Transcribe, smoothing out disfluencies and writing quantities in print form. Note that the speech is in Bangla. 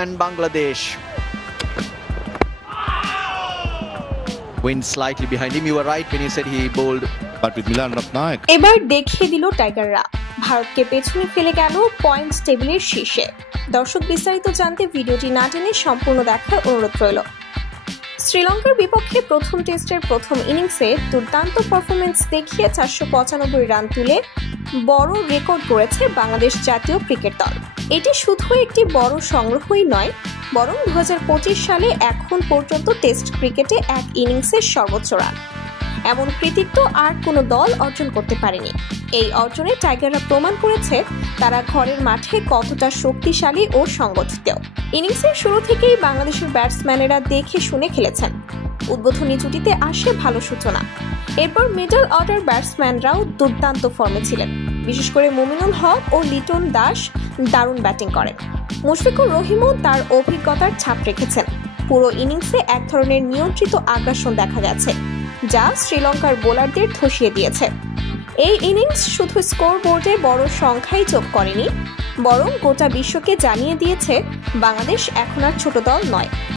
and Bangladesh wins slightly behind him. You were right when you said he bowled, but with Milan Ratnayak. এবার দেখিয়ে দিল টাইগাররা ভারতকে পেছনে ফেলে গেল পয়েন্টস টেবিলের শীর্ষে। দর্শক বিস্তারিত জানতে ভিডিওটি না টেনে সম্পূর্ণ দেখার অনুরোধ রইল। শ্রীলঙ্কার বিপক্ষে প্রথম টেস্টের প্রথম ইনিংসে দুর্দান্ত পারফরমেন্স দেখিয়ে 495 রান তুলে বড় রেকর্ড করেছে বাংলাদেশ জাতীয় ক্রিকেট দল। এটি শুধু একটি বড় সংগ্রহই নয়, বরং 2025 সালে এখন পর্যন্ত টেস্ট ক্রিকেটে এক ইনিংসের সর্বোচ্চ রান। এমন কৃতিত্ব আর কোনো দল অর্জন করতে পারেনি। এই অর্জনে টাইগাররা প্রমাণ করেছে তারা ঘরের মাঠে কতটা শক্তিশালী ও সংগঠিত। ইনিংসের শুরু থেকেই বাংলাদেশের ব্যাটসম্যানেরা দেখে শুনে খেলেছেন। উদ্বোধনী জুটিতে আসে ভালো সূচনা। এরপর মিডল অর্ডার ব্যাটসম্যানরাও দুর্দান্ত ফর্মে ছিলেন। বিশেষ করে মুমিনুল হক ও লিটন দাস দারুণ ব্যাটিং করেন। মুশফিকুর রহিমও তার অভিজ্ঞতার ছাপ রেখেছেন। পুরো ইনিংসে এক ধরনের নিয়ন্ত্রিত আগ্রাসন দেখা গেছে, যা শ্রীলঙ্কার বোলারদের ধসিয়ে দিয়েছে। এই ইনিংস শুধু স্কোরবোর্ডে বড় সংখ্যাই যোগ করেনি, বরং গোটা বিশ্বকে জানিয়ে দিয়েছে বাংলাদেশ এখন আর ছোট দল নয়।